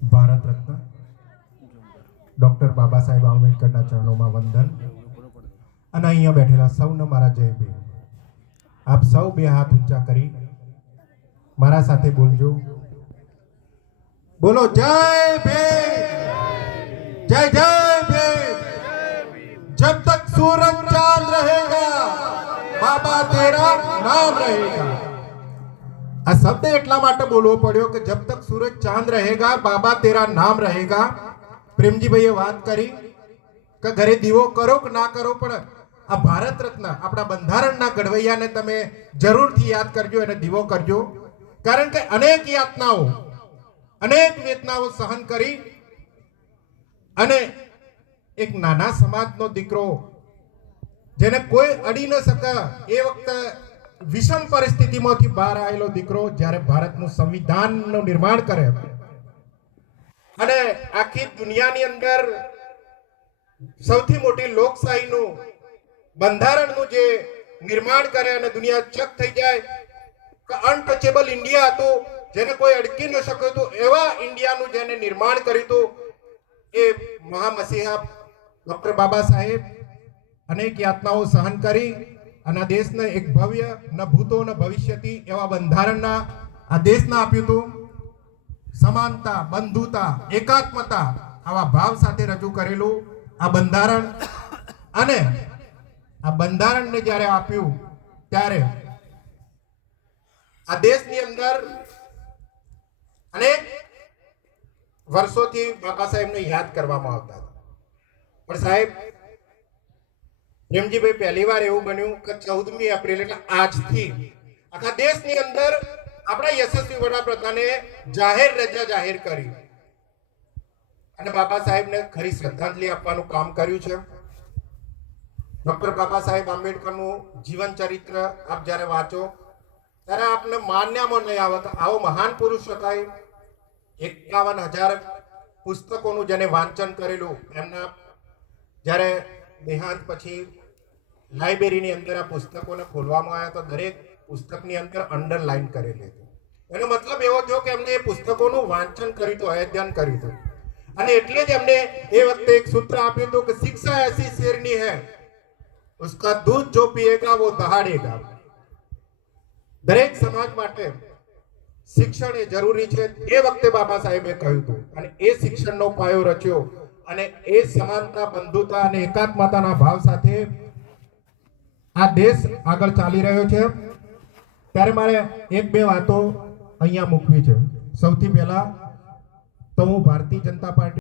Bharat Ratna doctor Baba Saheb આંબેડકરના ચરણોમાં વંદન અને અહીંયા બેઠેલા સૌને મારા જય ભીમ આપ સૌ બે હાથ ઊંચા કરી મારા સાથે બોલજો બોલો જય ભીમ જય જય ભીમ जब तक सूरज चांद रहेगा बाबा तेरा नाम रहेगा આ શબ્દ એટલા માટે બોલવો પડ્યો કે જબ તક સૂરજ ચાંદ રહેગા, બાબા તેરા નામ રહેગા. પ્રેમજીભાઈએ વાત કરી કે ઘરે દીવો કરો કે ના કરો, પણ આ ભારત રત્ન, આપણા બંધારણના ઘડવૈયાને તમે જરૂરથી યાદ કરજો અને દીવો કરજો. કારણ કે અનેક યાતનાઓ, અનેક વેદનાઓ સહન કરી અને એક નાના સમાજનો દીકરો, જેને કોઈ અડી ન શકે એ વખતે વિષમ પરિસ્થિતિમાંથી બહાર આવેલો દીકરો જ્યારે ભારતનું સંવિધાનનું નિર્માણ કરે. અને આખી દુનિયાની અંદર સૌથી મોટી લોકશાહીનું બંધારણનું જે નિર્માણ કરે અને દુનિયા ચક થઈ જાય અનટચેબલ ઇન્ડિયા હતું, જેને કોઈ અડકી ન શક્યું હતું, એવા ઇન્ડિયાનું જેને નિર્માણ કર્યું હતું, એ મહામસીહા ડૉક્ટર બાબા સાહેબ અનેક યાતનાઓ સહન કરી અને આ દેશને એક ભવ્ય ન ભૂતો ન ભવિષ્યથી એવા બંધારણના આ દેશને આપ્યું હતું. સમાનતા, બંધુતા, એકાત્મતા આવા ભાવ સાથે રજૂ કરેલું આ બંધારણ. અને આ બંધારણને જ્યારે આપ્યું, ત્યારે આ દેશની અંદર અનેક વર્ષોથી બાબા સાહેબને યાદ કરવામાં આવતા હતા. પણ સાહેબ પ્રેમજીભાઈ પહેલી વાર એવું બન્યું કે ચૌદમી એપ્રિલ એટલે આજથી. આખા દેશની અંદર આપણા યશસ્વી વડાપ્રધાને જાહેર રજા જાહેર કરી. અને બાબા સાહેબને ખરી શ્રદ્ધાંજલિ આપવાનું કામ કર્યું છે. ડોક્ટર બાબા સાહેબ આંબેડકરનું જીવન ચરિત્ર આપ જ્યારે વાંચો, ત્યારે આપને માન્યામાં નહીં આવે આવો મહાન પુરુષ હતા એકાવન હજાર પુસ્તકોનું જેને વાંચન કરેલું એમના જ્યારે દેહાંત પછી લાઇબ્રેરીની અંદર આ પુસ્તકોને ખોલવામાં આવ્યા તો દરેક પુસ્તકની અંદર અંડરલાઇન કરેલી હતી. એનો મતલબ એવો થયો કે એમને એ પુસ્તકોનું વાંચન કર્યું હતું અધ્યયન કર્યું હતું. અને એટલે જ એમને એ વખતે એક સૂત્ર આપ્યું હતું કે શિક્ષા એસી શેરની હે? ઉસકા દૂધ જો પીએગા વો દહાડેગા. દરેક સમાજ માટે શિક્ષણ એ જરૂરી છે. એ વખતે બાબા સાહેબે કહ્યું હતું અને એ શિક્ષણનો પાયો રચ્યો. અને એ સમાનતા, બંધુતા અને એકાત્મતાના ભાવ સાથે આ દેશ આગળ ચાલી રહ્યો છે. ત્યારે મારે એક બે વાતો અહીંયા મૂકવી છે. સૌથી પહેલા તો હું ભારતીય જનતા પાર્ટી